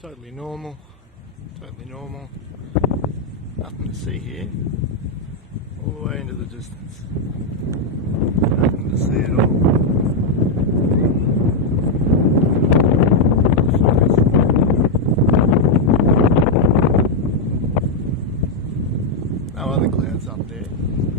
Totally normal, nothing to see here, all the way into the distance, nothing to see at all. No other clouds up there.